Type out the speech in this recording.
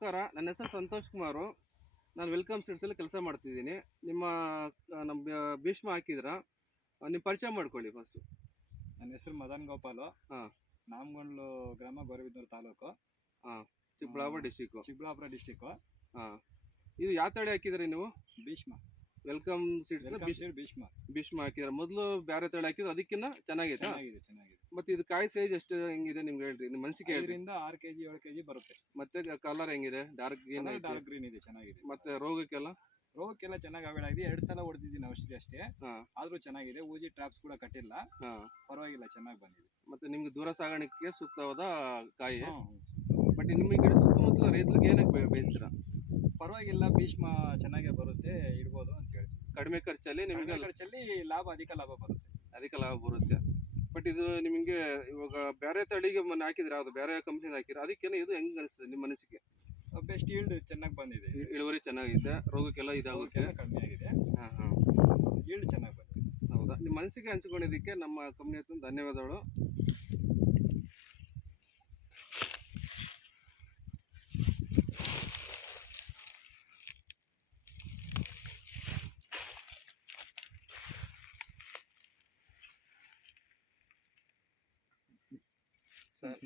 ನಮಸ್ಕಾರ, ನನ್ನ ಹೆಸರು ಸಂತೋಷ್ ಕುಮಾರು. ನಾನು ವೆಲ್ಕಮ್ ಸೀಡ್ಸಲ್ಲಿ ಕೆಲಸ ಮಾಡ್ತಿದ್ದೀನಿ. ನಮ್ಮ ಭೀಷ್ಮ ಹಾಕಿದ್ರ, ನಿಮ್ಮ ಪರಿಚಯ ಮಾಡ್ಕೊಳ್ಳಿ ಫಸ್ಟು. ನನ್ನ ಹೆಸರು ಮದನ್ ಗೋಪಾಲು. ಹಾಂ. ನಾಮಗಂಡ್ಲು ಗ್ರಾಮ, ಗೌರಿಬಿದನೂರು ತಾಲೂಕು. ಹಾಂ. ಚಿಕ್ಕಬಳ್ಳಾಪುರ ಡಿಸ್ಟಿಕ್ಕು. ಚಿಕ್ಕಬಳ್ಳಾಪುರ ಡಿಸ್ಟಿಕ್ಕು. ಹಾಂ. ಇದು ಯಾವ ತಳಿ ಹಾಕಿದ್ರಿ ನೀವು? ಭೀಷ್ಮ. Welcome Seeds Bhishma. ಭೀಷ್ಮ ಹಾಕಿದ್ರೆ ಮೊದಲು ಬೇರೆ ತಳಿ ಹಾಕಿದ್ರೆ ಅದಕ್ಕಿಂತ ಚೆನ್ನಾಗಿದೆ. ಚೆನ್ನಾಗಿದೆ. ಮತ್ತೆ ಇದು ಕಾಯಿ ಸೈಜ್ ಎಷ್ಟು ಹೆಂಗಿದೆ ನಿಮ್ಗೆ ಹೇಳ್ರಿ, ನಿಮ್ಮ ಮನಸ್ಸಿಗೆ ಹೇಳ್ರಿ. 6 kg 7 kg ಬರುತ್ತೆ. ಮತ್ತೆ ಕಲರ್ ಹೆಂಗಿದೆ? ಡಾರ್ಕ್ ಗ್ರೀನ್ ಇದೆ, ಚೆನ್ನಾಗಿದೆ. ಮತ್ತೆ ರೋಗಕ್ಕೆಲ್ಲ ಚೆನ್ನಾಗಿ ಅವಾಯ್ಡ್ ಆಗಿದೆ. 2 ಸಲ ಹೊಡೆದಿದ್ದೀನಿ ಔಷಧಿ ಅಷ್ಟೇ. ಆದ್ರೂ ಚೆನ್ನಾಗಿದೆ. ಊಜಿ ಟ್ರಾಪ್ಸ್ ಕೂಡ ಕಟ್ಟಿಲ್ಲ. ಪರವಾಗಿಲ್ಲ, ಚೆನ್ನಾಗಿ ಬಂದಿದೆ. ಮತ್ತೆ ನಿಮ್ಗೆ ದೂರ ಸಾಗಾಣಿಕೆಗೆ ಸೂಕ್ತವಾದ ಕಾಯಿ. ಬಟ್ ನಿಮಗೆ ಕಡೆ ಸುತ್ತಮುತ್ತಲ ರೈತರಿಗೆ ಏನಕ್ಕೆ ಬಯಸ್ತೀರಾ? ಪರವಾಗಿಲ್ಲ, ಭೀಷ್ಮ ಚೆನ್ನಾಗೇ ಬರುತ್ತೆ, ಇಡ್ಬೋದು ಅಂತ ಹೇಳ್ತೀವಿ. ಕಡಿಮೆ ಖರ್ಚಲ್ಲಿ ನಿಮಗೆ ಅಧಿಕ ಲಾಭ ಬರುತ್ತೆ. ಬಟ್ ಇದು ನಿಮಗೆ ಇವಾಗ ಬೇರೆ ತಳಿಗೆ ಮೊನ್ನೆ ಹಾಕಿದ್ರೆ, ಯಾವ್ದು ಬೇರೆ ಕಂಪ್ನಿ ಹಾಕಿದ್ರೆ, ಅದಕ್ಕೇನೆ ಇದು ಹೆಂಗ್ ಅನಿಸ್ತದೆ ನಿಮ್ಮ ಮನಸ್ಸಿಗೆ? ಬೆಸ್ಟ್ ಈಲ್ಡ್ ಚೆನ್ನಾಗಿ ಬಂದಿದೆ. ಇಳುವರಿ ಚೆನ್ನಾಗಿದೆ, ರೋಗಕ್ಕೆಲ್ಲ ಇದಾಗುತ್ತೆ, ಕಡಿಮೆ ಆಗಿದೆ. ಈಲ್ಡ್ ಚೆನ್ನಾಗಿ ಬಂದಿದೆ. ಹೌದಾ? ನಿಮ್ಮ ಮನಸ್ಸಿಗೆ ಹಂಚಿಕೊಂಡಿದ್ದಕ್ಕೆ ನಮ್ಮ ಕಂಪ್ನಿ ಹತ್ರ ಧನ್ಯವಾದಗಳು. ಸರ್